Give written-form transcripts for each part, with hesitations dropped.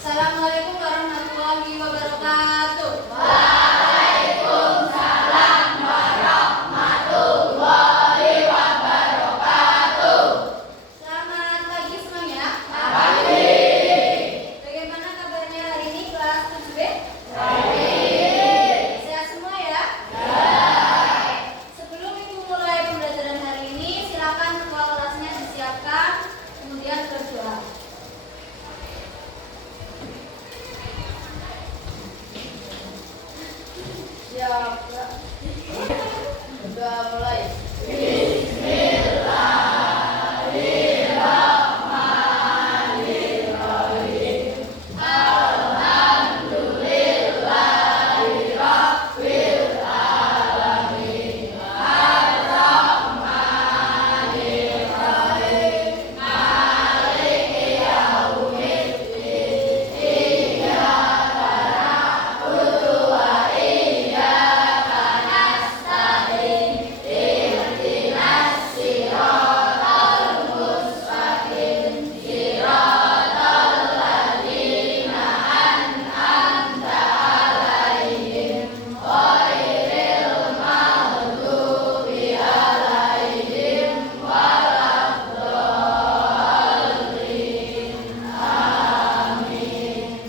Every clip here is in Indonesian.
Assalamualaikum warahmatullahi wabarakatuh. Waalaikumsalam warahmatullahi wabarakatuh. Selamat pagi semuanya. Pagi. Bagaimana kabarnya hari ini kelas 7B? Baik. Sehat semua ya? Ya. Sebelum Ibu mulai pembelajaran hari ini, silakan ketua kelasnya disiapkan, kemudian berdoa. Siap. Udah mulai. Bismillahirrahmanirrahim. Alhamdulillahirabbil alamin. Ar-Rahmanir Rahim. Maliki yaumiddin. Iyyaka na'budu wa iyyaka nasta'in. Ihdinas siratal mustaqim. Siratal ladzina an'amta 'alaihim ghairil maghdubi 'alaihim waladdallin. Amin.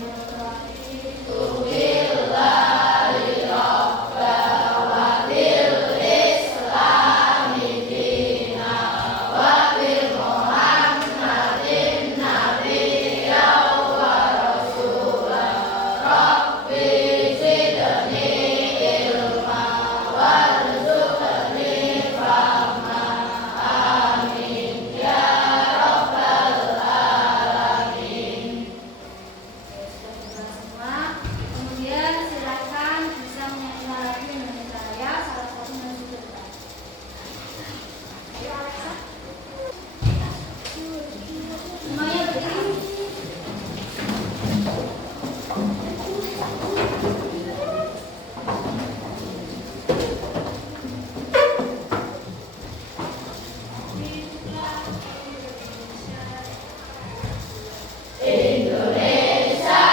Tubillahi rabba wa bil islami dina wa bil muhammadin nabiyya wa rasula. Rabbi zidni ilma warzuqni fahma. Amin ya rabbal alamin. Semua. Kemudian silakan bisa menyanyi lagu Indonesia Raya salah satu musik terbaik. Ayo Alexa. Semuanya berdiri. Indonesia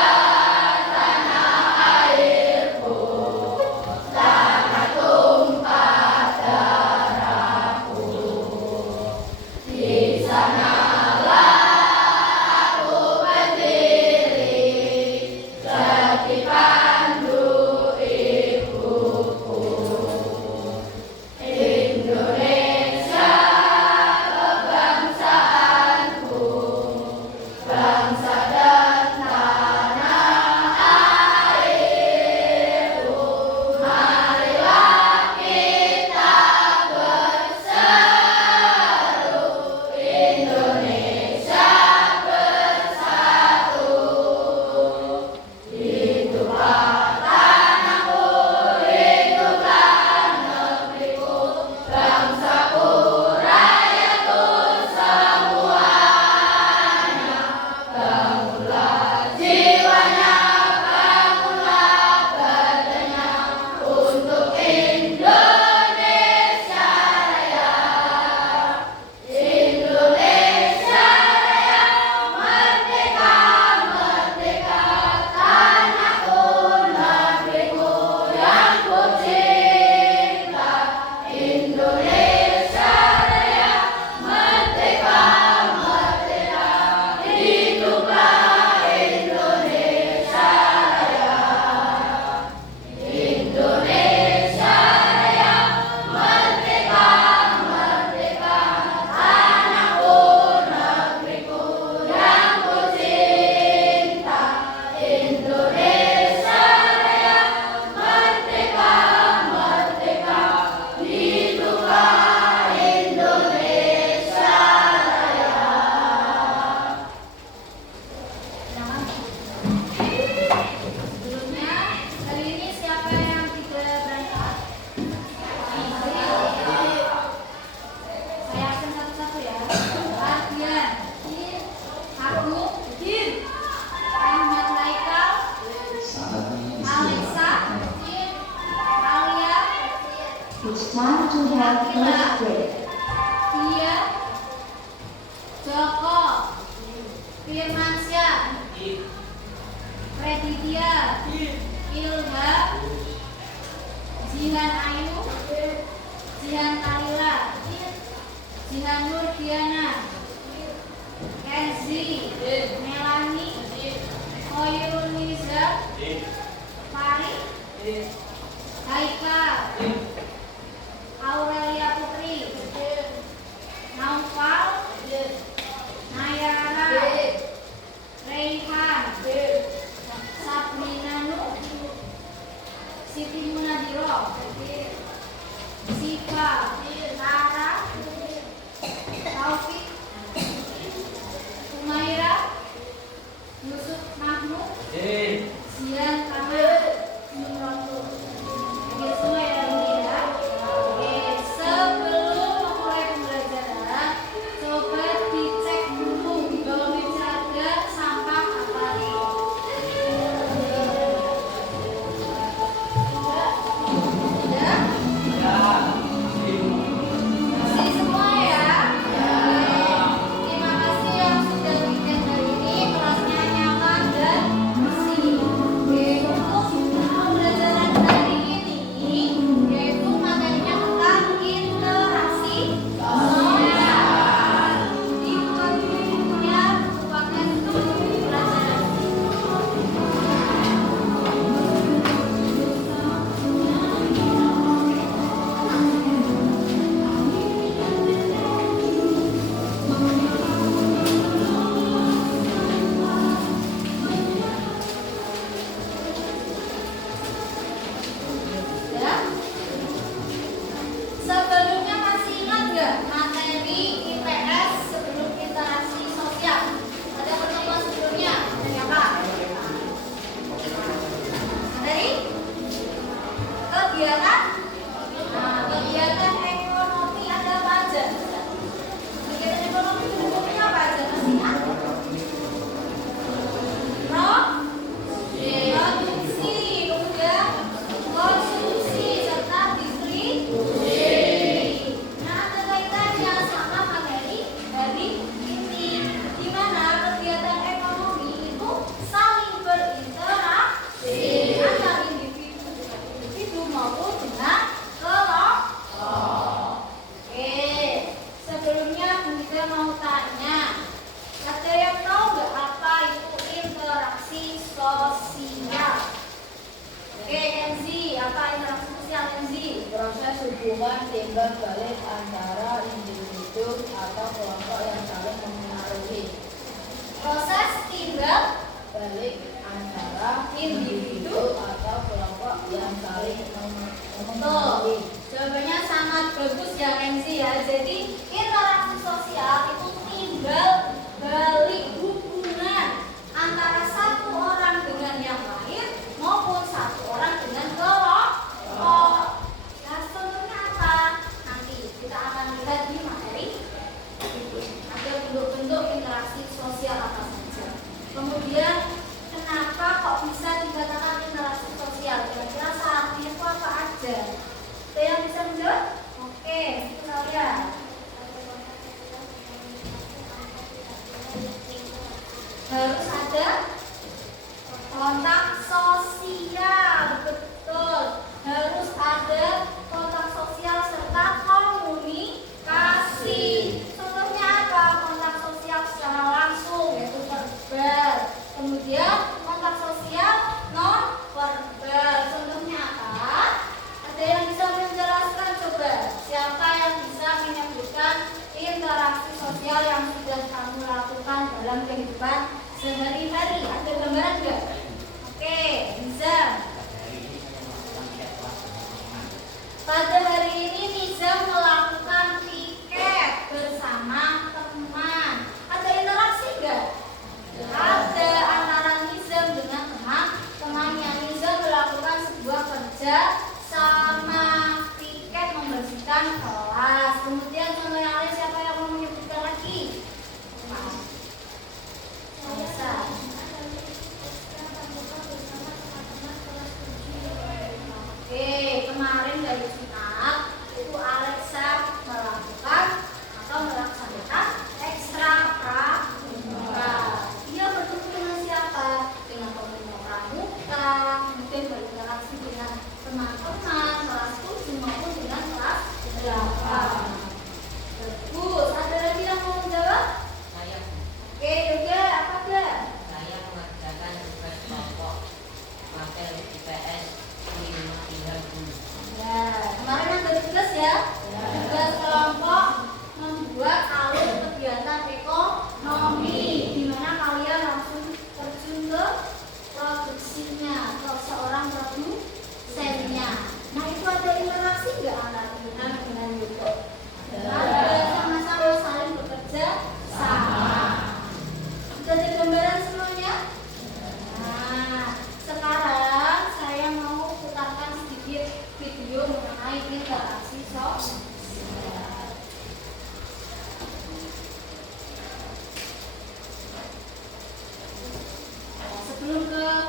tanah airku, tanah tumpah darahku. Di sanalah aku berdiri, jadi pandu ibuku. Indonesia kebangsaanku, bangsa dan tanah airku. Marilah kita berseru, Indonesia bersatu. Hiduplah tanahku, hiduplah negeriku, bangsaku, rakyatku semuanya. Bangunlah jiwanya, bangunlah badannya untuk Indonesia Raya. Indonesia Raya, merdeka, merdeka, tanahku, negeriku yang ku cinta. Indonesia Raya, merdeka, merdeka, hiduplah Indonesia Raya. Indonesia Raya, merdeka, merdeka, tanahku, negeriku yang ku cinta. Indonesia Raya, merdeka, merdeka, hiduplah Indonesia Raya. Sebelumnya, hari ini siapa yang tidak berangkat? Saya akan satu-satu ya. Ardian, aku, Ahmad Haikal, Alisa, Alia, It's time to have first grade. Dia, Joko, Firmansyah, Aditya, Ilham, Jihan Ayu, Jihan Kalila, Jihan Nurdiana, Kenzi, Melani, Hoyrul Nizam, Farid, Haika, Aurelia Putri, Naufal, Nayara, Raihan, Sabrina Nur, Siti Munadiro, Siva, Rara, Taufik, Umaira, Yusuf Mahmud, Zian Kamal, Oke, semua ya ini ya. Oke, sebelum memulai pembelajaran, coba dicek dulu di bawah meja ada sampah apa nih? Udah? Bersih semua ya? Terima kasih yang sudah weekend hari ini, kelasnya nyaman dan bersih. Oke, untuk pembelajaran hari ini yaitu materinya tentang interaksi sosial. Dibuka dulu bukunya, pakai untuk pembelajaran. Ya. Sebelumnya masih ingat nggak materi IPS sebelum interaksi sosial? Ada pertemuan sebelumnya? Dari apa? Dari kegiatan? Nah, kegiatan ekonomi ada apa aja? Kegiatan ekonomi bentuknya apa aja? Masih ingat? Produksi, kemudian konsumsi serta distribusi. Nah, ada kaitannya sama materi dari ini, di mana kegiatan ekonomi itu saling berinteraksi antara individu dengan individu maupun dengan kelompok. Oke, sebelumnya kita mau tanya, ada yang tahu nggak apa itu interaksi sosial? Oke, Kenzi, apa interaksi sosial, Kenzi? Proses hubungan timbal balik antara individu atau kelompok yang saling mempengaruhi. Proses timbal Balik antara individu atau kelompok yang saling mempengaruhi. Jawabannya sangat bagus ya, Kenzi ya. Jadi interaksi sosial itu timbal balik hubungan antara satu orang dengan yang lain maupun satu orang dengan kelompok. Nah, contohnya apa? Nanti kita akan lihat di materi. Ada bentuk-bentuk interaksi sosial apa saja. Kemudian kenapa kok bisa dikatakan interaksi sosial? Kira-kira syaratnya itu apa aja? Ada yang bisa menjawab? Oke, kita lihat. Harus ada kontak sosial, betul. Harus ada kontak sosial serta komunikasi. Contohnya apa? Kontak sosial secara langsung yaitu verbal. Kemudian kontak sosial non verbal. Contohnya apa? Ada yang bisa menjelaskan coba? Siapa yang bisa menyebutkan interaksi sosial yang sudah kamu lakukan dalam kehidupan sehari-hari? Ada gambaran enggak? Oke, bisa. Pada hari ini Nizam melakukan piket bersama teman. Ada interaksi enggak? Ada antara Nizam dengan teman-temannya. Nizam melakukan sebuah kerja sama, piket membersihkan kelas. Kemudian contoh yang lain siapa yang mau menyebutkan lagi? Bisa. Oke, kemarin dari Jumat itu Alexa melakukan atau melaksanakan ekstra pramuka. Dia bertemu dengan siapa? Dengan pemuka pramuka.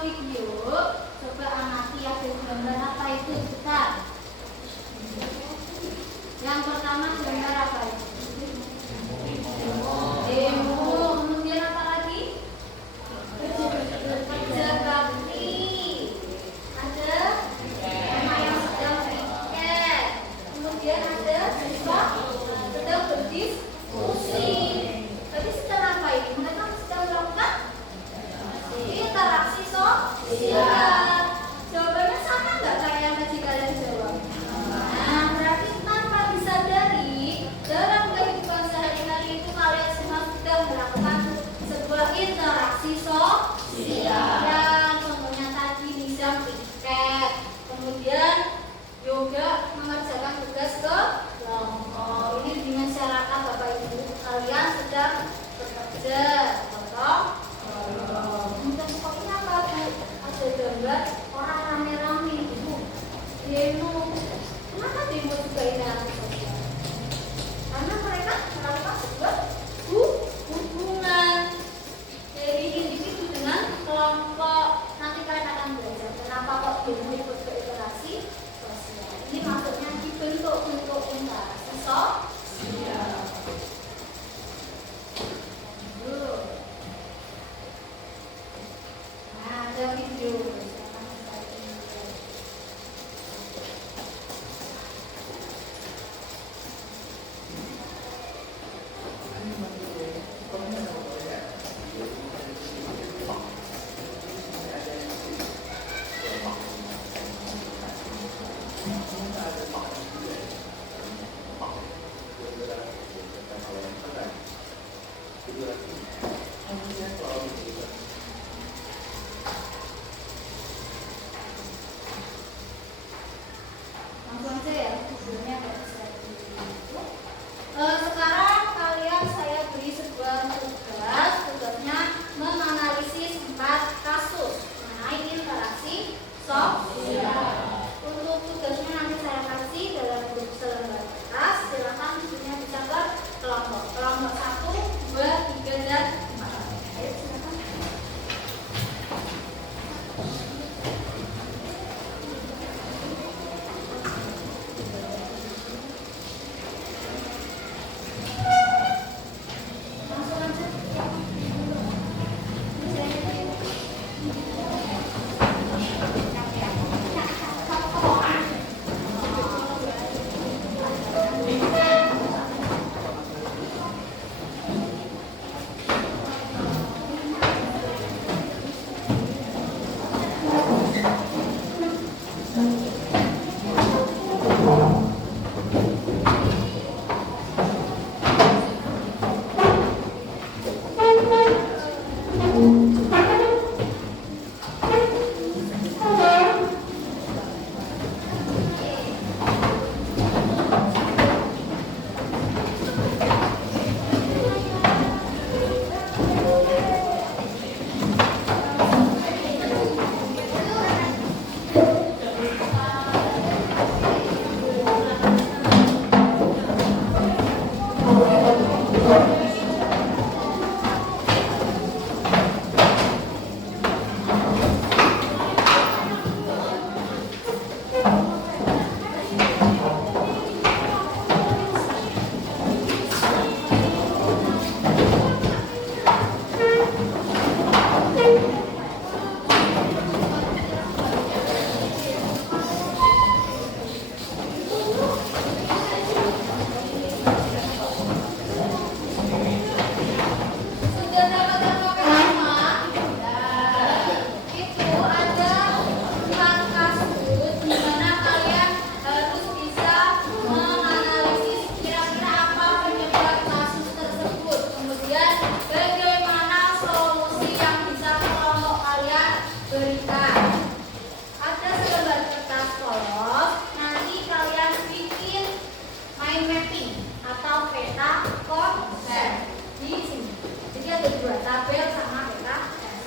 video, coba amati ada gambar apa itu bentar. Yang pertama gambar apa itu? Demo. Kemudian apa lagi? Kerja bakti. Ada tema yang sedang piket. Kemudian ada siswa sedang berdiskusi. Tapi sedang apa ini? Mereka sedang melakukan interaksi sosial. Jawabannya sama nggak kayak yang tadi kalian jawab? Nah, berarti tanpa disadari dalam kehidupan sehari-hari itu kalian semua sudah melakukan sebuah interaksi sosial. Contohnya tadi nizam piket, kemudian yoga mengerjakan tugas kelompok. Ini di masyarakat Bapak Ibu kalian sedang bekerja, potong. Kemudian sepertinya apa Bu? Ada gambar orang rame-rame Bu. Demo. Kenapa demo juga interaksi sosial? Karena mereka melakukan sebuah hubungan dari individu dengan kelompok. Nanti kalian akan belajar kenapa kok demo ikut berinteraksi sosial. Ini maksudnya dibentuk-bentuk interaksi sosial. Nah, ada video. Langsung aja ya, videonya nggak bisa dulu. Sekarang kalian saya beri sebuah tugas. Tugasnya menganalisis 4 kasus mengenai interaksi sosial. Untuk tugasnya nanti saya kasih dalam grup selembar kertas. Silakan tentunya bisa ke kelompok 1, 2, 3, dan 4. Ayo silakan. Langsung aja. Sudah dapat terpakai semua? Itu ada 4 kasus di mana kalian harus bisa menganalisis kira-kira apa penyebab kasus tersebut. Kemudian bagaimana solusi yang bisa kelompok kalian berikan. Ada selembar kertas polos. Nanti kalian bikin mind mapping atau peta konsep di sini. Jadi ada 2 tabel sama peta konsep.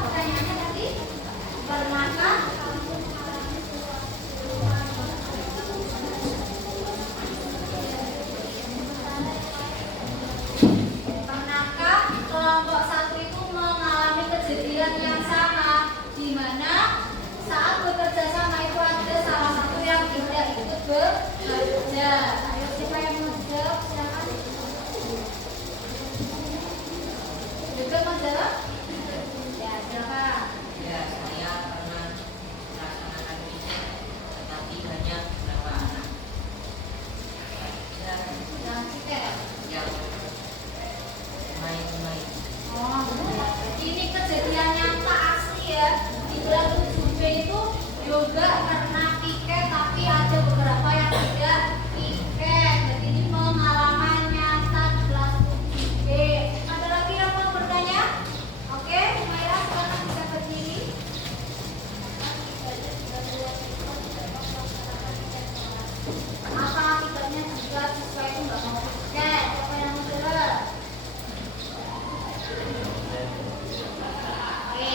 pertanyaannya tadi? Pernahkah kelompok satu itu mengalami kejadian yang sama, di mana saat bekerja sama itu ada salah satu yang tidak ikut bekerja? Ayo siapa yang mau jawab? Silakan. Juga mau jawab? Ya, silakan. Ya, saya pernah melaksanakan misi, tetapi hanya beberapa anak. Yang tiket. Yang main-main. Oh, ini kejadian nyata asli ya. Di bulan 7B itu juga karena piket, tapi ada beberapa yang tidak piket. Jadi ini pengalaman nyata di kelas 7B. Ada lagi yang mau bertanya? Oke, Humaira sekarang bisa berdiri. Apa akibatnya jika siswa itu nggak mau piket? Siapa yang mau jawab? Oke.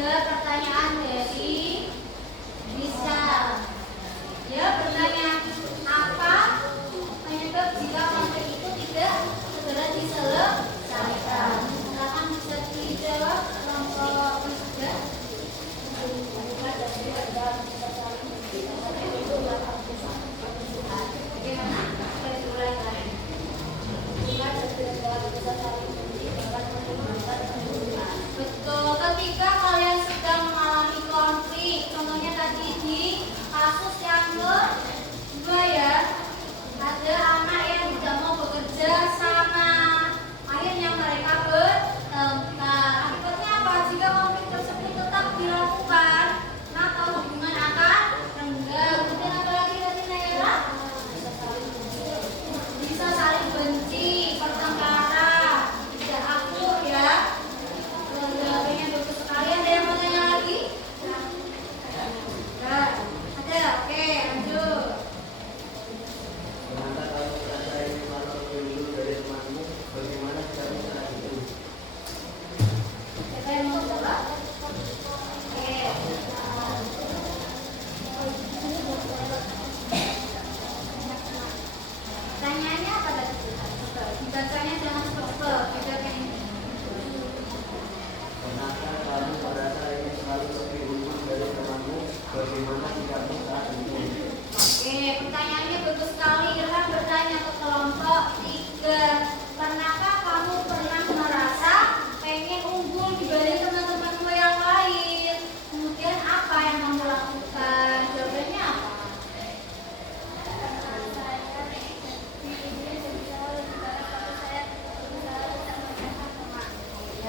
Ada pertanyaan dari Bisa. Dia bertanya, apa penyebab jika konflik itu tidak segera diselesaikan? Silakan bisa dijawab kelompok ketiga. Bagaimana? Kita mulai lagi. Betul, ketika kalian sedang mengalami konflik, contohnya tadi di kasus yang kedua ya, ada anak yang tidak mau bekerja sama, akhirnya mereka bertengkar. Akibatnya apa? Jika konflik tersebut tetap dilakukan, maka hubungan akan renggang. Kemudian apa lagi tadi Naira? Bisa saling benci, pertengkaran, tidak akur ya. Jawabannya bagus sekali. Ada yang mau tanya lagi? Nah, ada. Oke, lanjut. Ternyata kalau merasa ingin malu lebih dulu dari temanmu, bagaimana cara saat itu? Siapa yang mau jawab? Oke. Pertanyaannya apa tadi? Dibacanya jangan stop. Beda kayak ini. Ternyata kamu merasa ingin selalu lebih dulu dari temanmu, bagaimana sikapmu saat itu? Oke, pertanyaannya bagus sekali. Ilham bertanya ke kelompok 3. Pernahkah kamu pernah merasa pengen unggul dibanding teman-temanmu yang lain? Kemudian apa yang kamu lakukan? Jawabannya apa?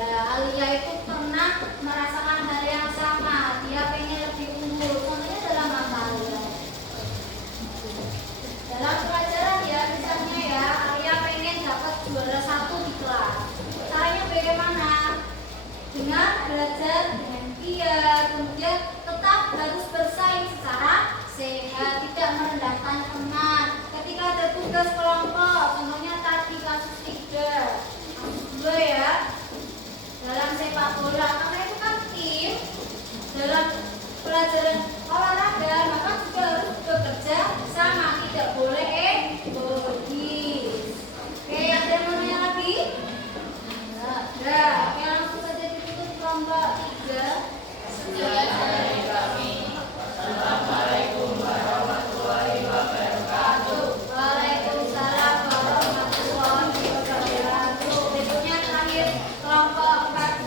Ya, Alia itu pernah merasakan hal yang sama. Dia pengen lebih unggul. Contohnya dalam apa Alia? Dalam pelajaran ya, misalnya ya, Alia pengen dapat juara 1 di kelas. Caranya bagaimana? Dengan belajar dengan giat, kemudian tetap harus bersaing secara sehat, tidak merendahkan teman. Ketika ada tugas kelompok, contohnya tadi kasus 3, kasus 2 ya, dalam sepak bola, karena itu kan tim dalam pelajaran olahraga, maka juga harus bekerja sama, tidak boleh egois. Oke, ada yang mau nanya lagi? Ada. Oke, langsung saja ditutup kelompok 3. Sekian dari kami. Assalamualaikum warahmatullahi wabarakatuh. Waalaikumsalam warahmatullahi wabarakatuh. Berikutnya terakhir kelompok 4.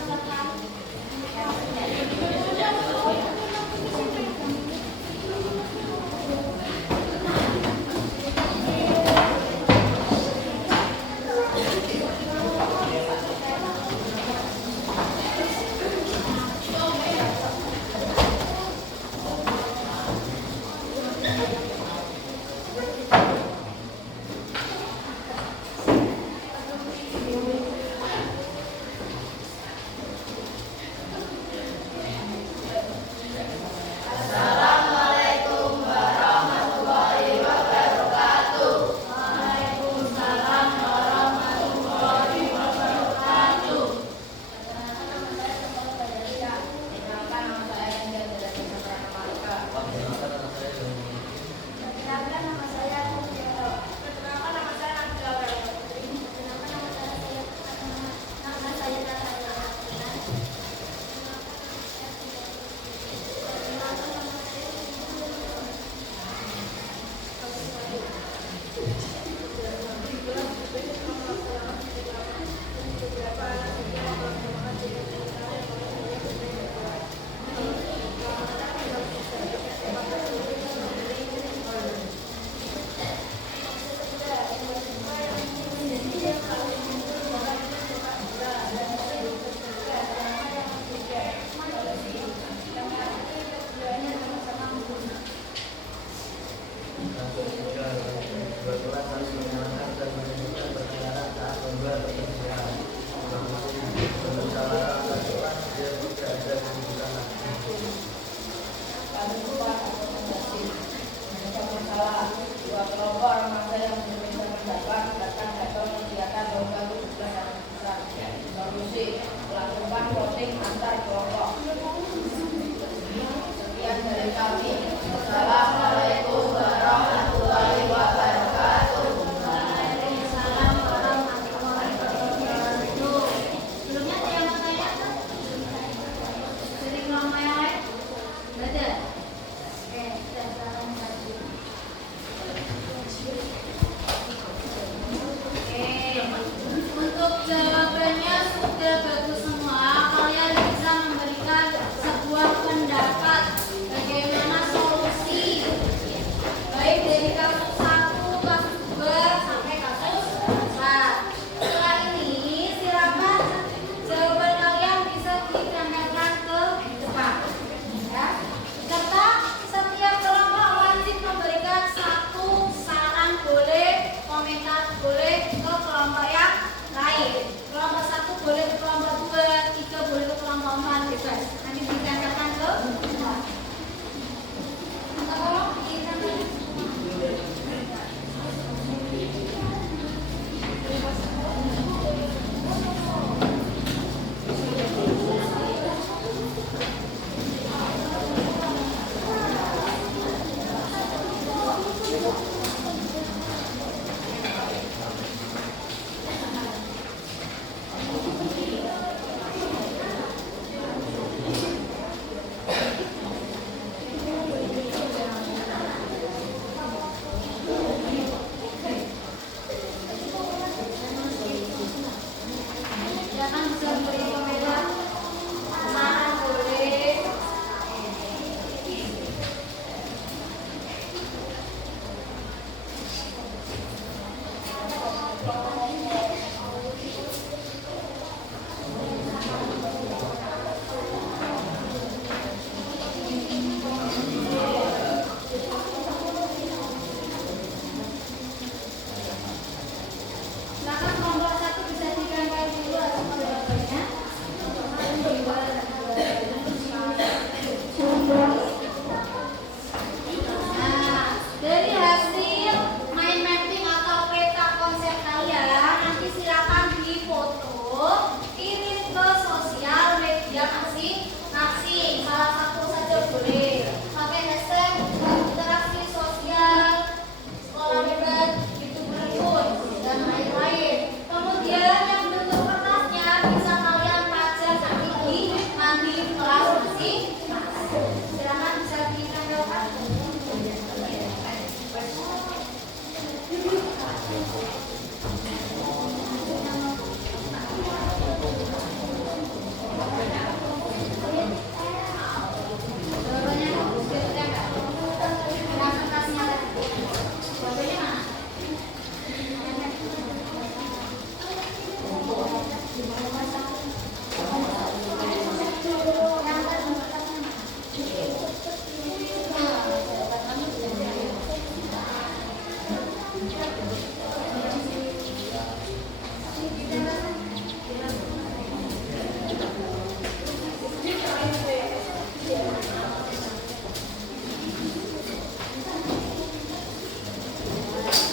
kami. Assalamualaikum warahmatullahi wabarakatuh. Waalaikumsalam warahmatullahi wabarakatuh. Sebelumnya ada yang mau tanya? Dari kelompok yang lain? Nggak ada? Oke, kita sekarang lagi. Oke, untuk jawabannya sudah bagus semua. Kalian bisa memberikan sebuah pendapat bagaimana solusi, baik dari kasus 1, kasus 2 sampai kasus 4. Setelah ini silakan jawaban kalian bisa ditempelkan ke depan, ya. Serta setiap kelompok wajib memberikan satu saran, boleh komentar, boleh ke kelompok yang lain. Kelompok 1 boleh ke kelompok 2, 3 boleh ke kelompok 4, bebas. Nanti ditempelkan ke depan. Tolong ditempelkan. Silakan bisa memberi komentar, saran boleh. Silakan kelompok 1 bisa ditempel dulu atas jawabannya. Nah, dari hasil mind mapping atau peta konsep kalian, nanti silakan difoto, kirim ke sosial media masing-masing. Salah satu saja boleh. Pakai hashtag interaksi sosial, sekolah hebat, itu berikut, dan lain-lain. Kemudian yang bentuk kertasnya bisa kalian pajang nanti di kelas masing-masing. Silakan bisa ditempelkan. Jawabannya bisa ditempel. Nah, kertasnya tadi. Jawabannya mana?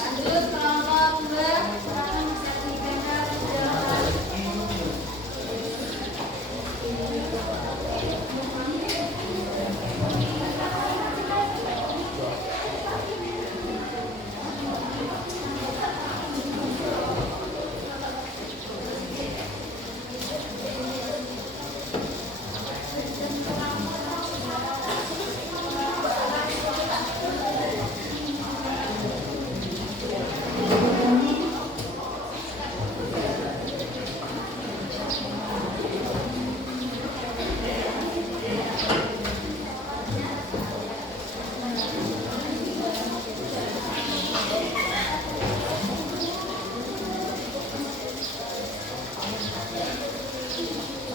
Lanjut kelompok 2, silakan bisa ditempel jawaban.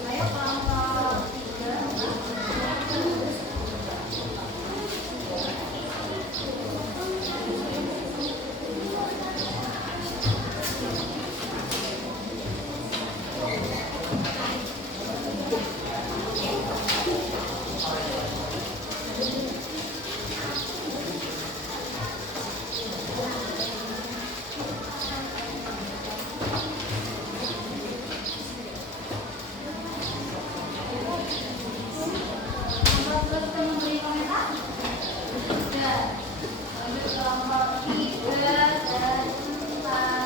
Ayo kelompok 3. Kelompok 2 sudah memberi komentar. Sudah. Lanjut kelompok 3 dan 4.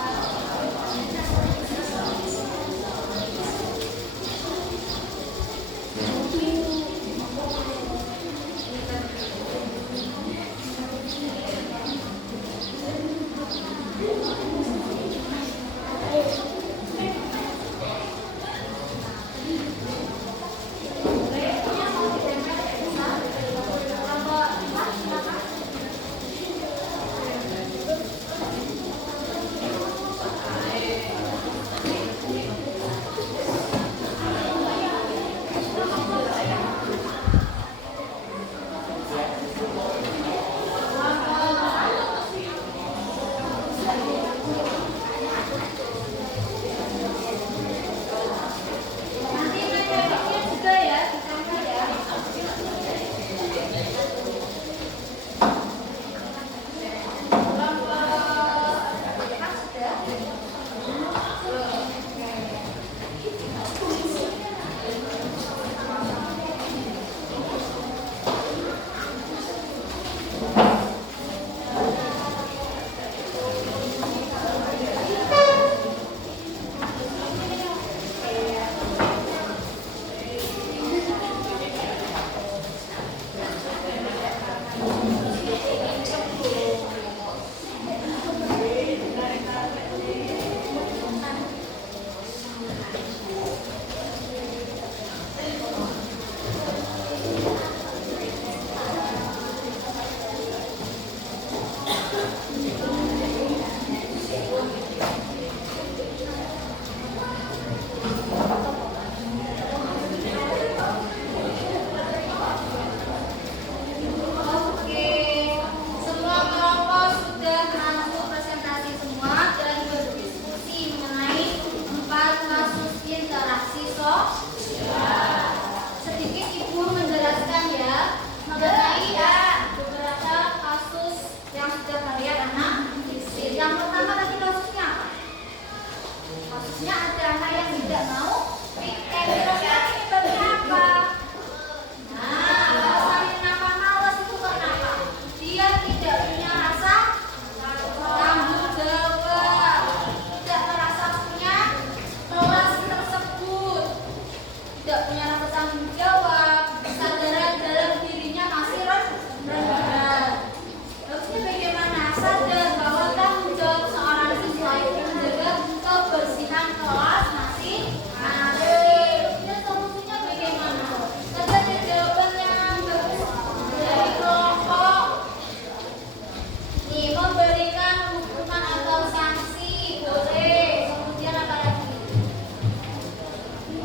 Nanti matematiknya juga ya, ditambah ya. Oke, semua kelompok sudah masuk presentasi semua dan berdiskusi mengenai 4 kasus interaksi sosial. Sedikit Ibu menjelaskan ya mengenai beberapa kasus yang sudah kalian anak isi. Yang pertama tadi kasusnya apa? Kasusnya ada anak yang tidak mau piket. Kira-kira penyebabnya apa? Nah, alasan kenapa malas itu kenapa? Dia tidak punya rasa tanggung jawab, tidak merasa punya kelas tersebut, tidak punya rasa tanggung jawab, kesadaran dalam dirinya masih rendah. Harusnya bagaimana? Sadar bahwa tanggung jawab seorang siswa itu menjaga kebersihan kelas masing-masing. Ya, solusinya bagaimana? Tadi ada jawaban yang bagus dari kelompok. Nih, memberikan hukuman atau sanksi boleh. Kemudian apa lagi?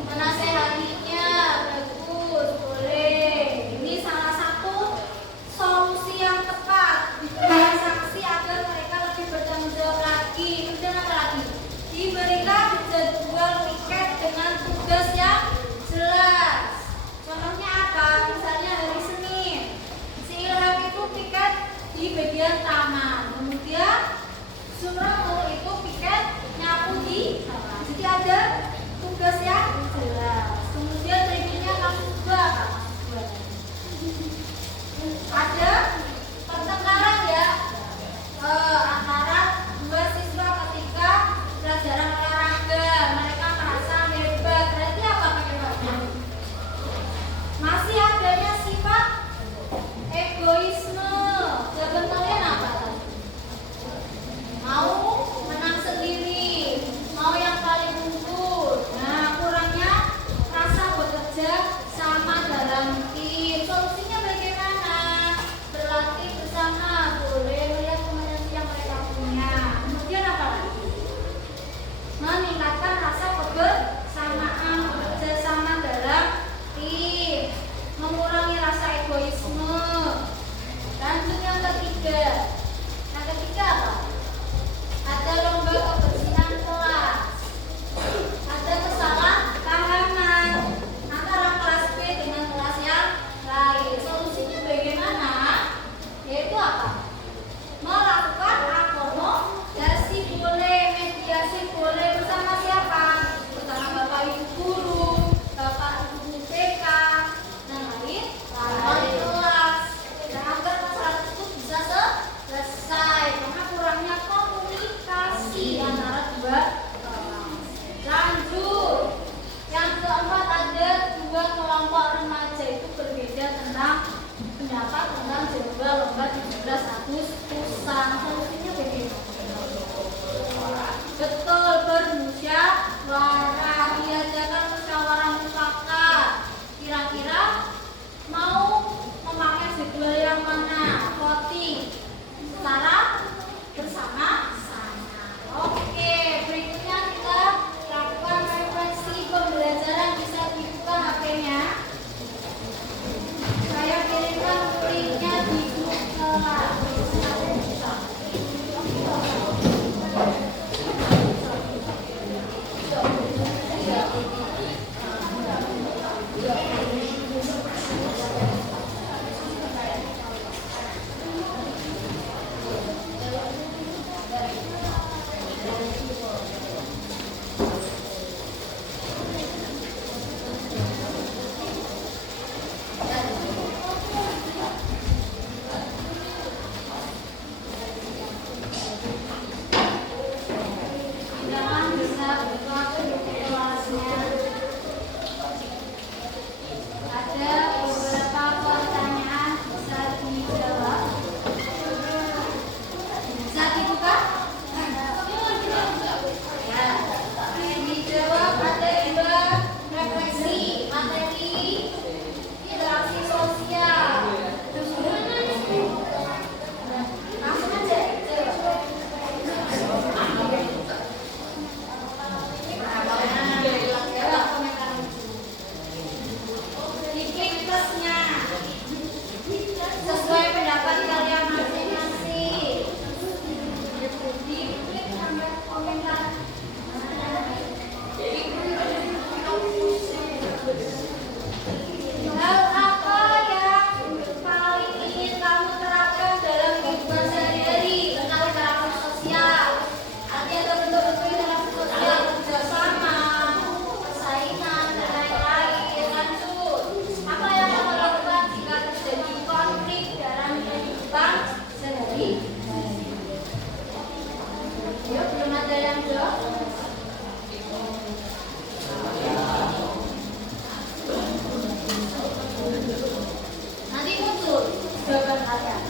Menasehatinya bagus, boleh. Ini salah satu solusi yang tepat. Diberikan sanksi agar mereka lebih bertanggung jawab lagi. Kemudian apa lagi? Diberikan jadwal piket dengan tugas yang jelas. Contohnya apa? Misalnya hari Senin, si Ilham itu piket di bagian taman. Kemudian Surono itu piket nyapu di taman. Jadi ada tugas yang jelas. Kemudian berikutnya kasus 2 apa? Ada pertengkaran ya antara 2 siswa ketika pelajaran olahraga. Mereka merasa hebat. Berarti apa penyebabnya? Masih adanya sifat egoisme. Jawaban kalian apa tadi? Mau menang sendiri, mau yang paling unggul. Nah, kurangnya yang mana? Voting secara bersama-sama. Oke, berikutnya kita lakukan referensi pembelajaran. Bisa dibuka HP-nya. Saya kirimkan linknya di grup kelas. Silakan bisa buka kelasnya. Ada beberapa pertanyaan bisa dijawab. Bisa dibuka? Ya. Dijawab ada 2 refleksi materi interaksi sosial. Langsung aja. Diklik plusnya sesuai pendapat kalian masing-masing. Diklik sampai komentar. Hal apa yang paling ingin kamu terapkan dalam kehidupan sehari-hari tentang interaksi sosial? Artinya bentuk-bentuk interaksi sosial, kerjasama, persaingan, dan lain-lain. Lanjut, apa yang kamu lakukan jika terjadi konflik dalam kehidupan sehari-hari? Ya, belum ada yang jawab. Nanti muncul jawaban kalian.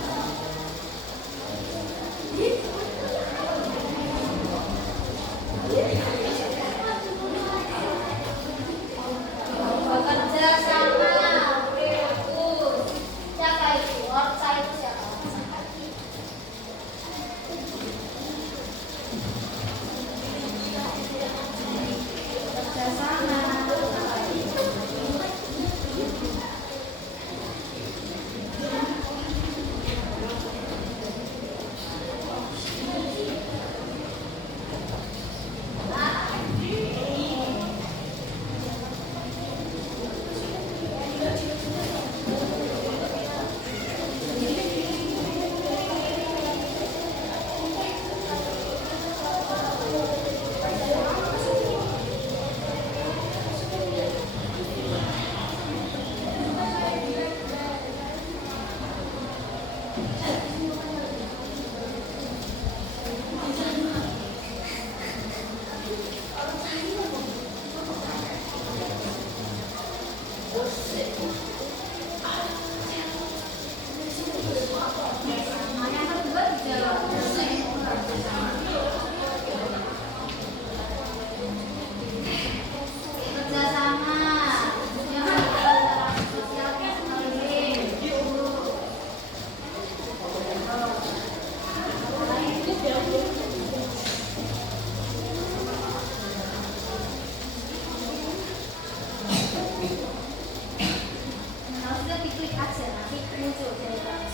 Bekerja sama, bagus. Siapa itu? Orca itu siapa? Bekerja sama. Yang kedua dijawab. Kerjasama. Yang interaksi sosial penting. Nah, sudah diklik aja nanti muncul jawabannya.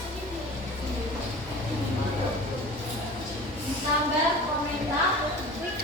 Tambah komentar, klik.